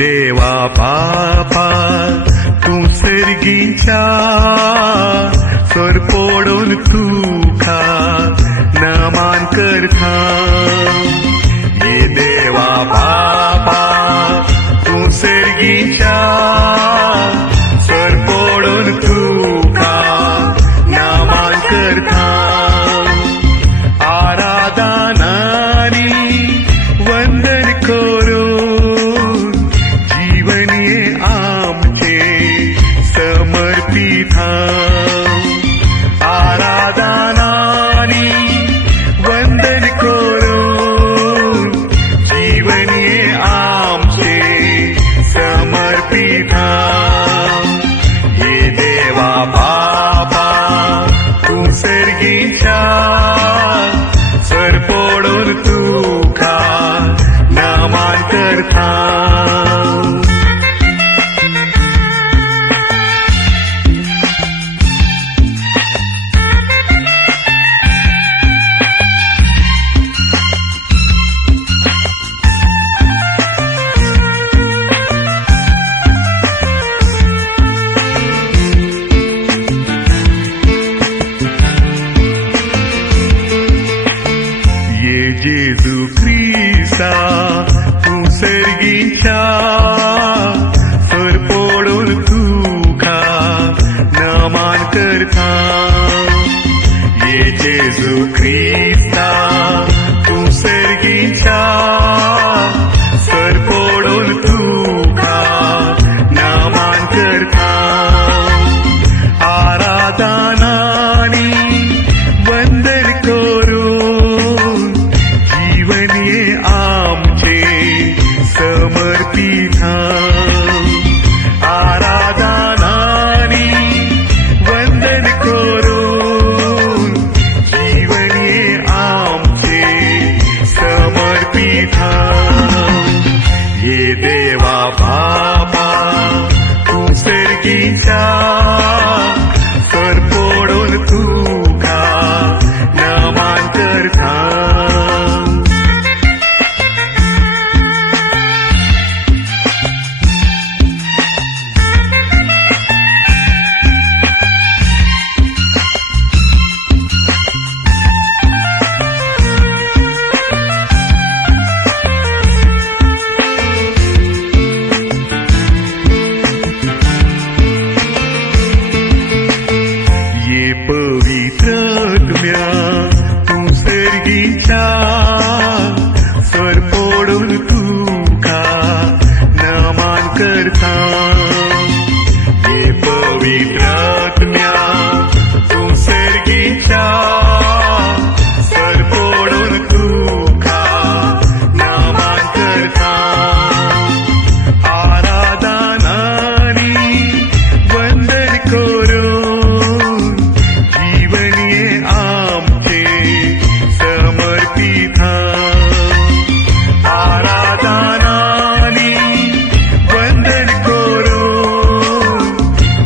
देवा बापा तू सर्गीच्या सोरपोडून तुका नमान करता ये देवा बापा तू सर्गीच्या सोरपोडून तुका नमान करता आराधनानी वंदन करून जीवन ये आमचे समर्पित आराधनानी वंदन करून जीवन ये आमचे समर्पित ये देवा बापा तू सर्गीच्या सरपोडून तुका नमान करता जेजू ख्रिस्ता तू सर्गीच्या सरपोडून तुका नमान करता ये जेजू ख्रिस्ता तू सर्गीच्या सरपोडून तुका नमान करता आराधनानी वंदन करून जीवन ये आमचे समर्पित आराधनानी वंदन करून जीवन ये आमचे समर्पित ये देवा बापा तू सर्गीच्या सरपोडून तुका नमान करता ये पवित्र आत्म्या तू सर्गीच्या सरपोडून तुका नमान करता ये पवित्र आत्म्या तू सर्गीच्या सरपोडून तुका नमान करता आराधनानी वंदन करून जीवन ये आमचे समर्पित आराधनानी वंदन करून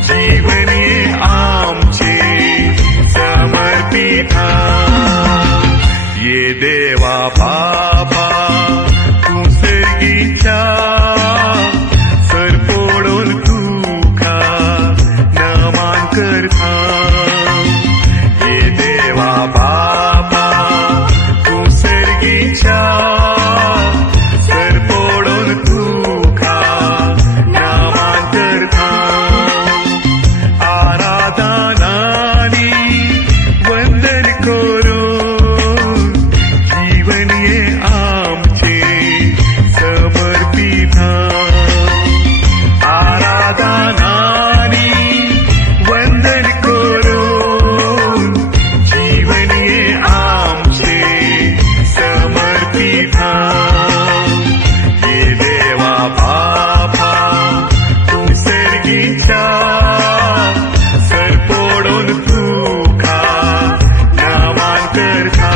जीवन ये आमचे समर्पित ये देवा बापा तू सर्गीच्या सरपोडून तुका नमान करता ये देवा बापा तू सर्गीच्या सरपोडून तुका नमान करता आराधनानी वंदन करून जीवन ये आमचे समर्पित आराधनानी वंदन करून जीवन ये आमचे समर्पित ये देवा बापा तू सर्गीच्या सरपोडून तुका नमान करता